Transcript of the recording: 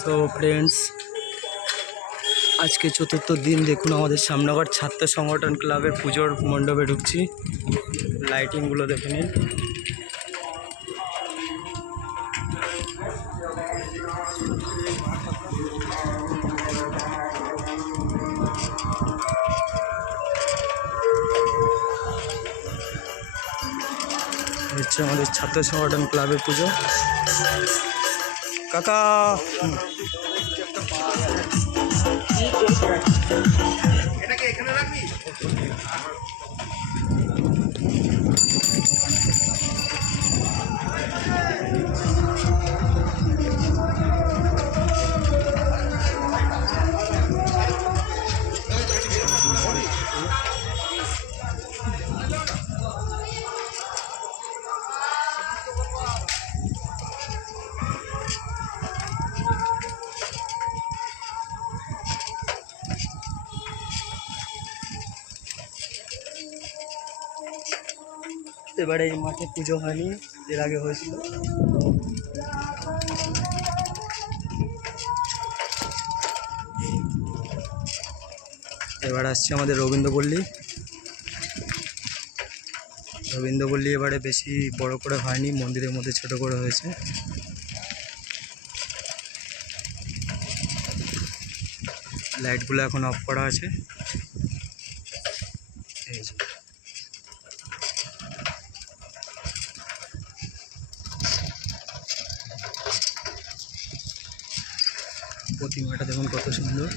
So friends, আজকে চতুর্থ দিন। দেখুন আমাদের সামনাগর ছাত্র সংগঠন ক্লাবের পুজোর মণ্ডপে ঢুকছি। লাইটিংগুলো দেখে নিন। হচ্ছে আমাদের ছাত্র সংগঠন ক্লাবের পুজো। কাকা এটাকে এখানে রাখবি। এবারে এই মাঠে পুজো হয়নি, এর আগে হয়েছিল। এবার আসছে আমাদের রবীন্দ্রপল্লী। এবারে বেশি বড় করে হয়নি, মন্দিরের মধ্যে ছোট করে হয়েছে। লাইটগুলো এখন অফ করা আছে। এই যে প্রতিমাটা দেখুন কত সুন্দর।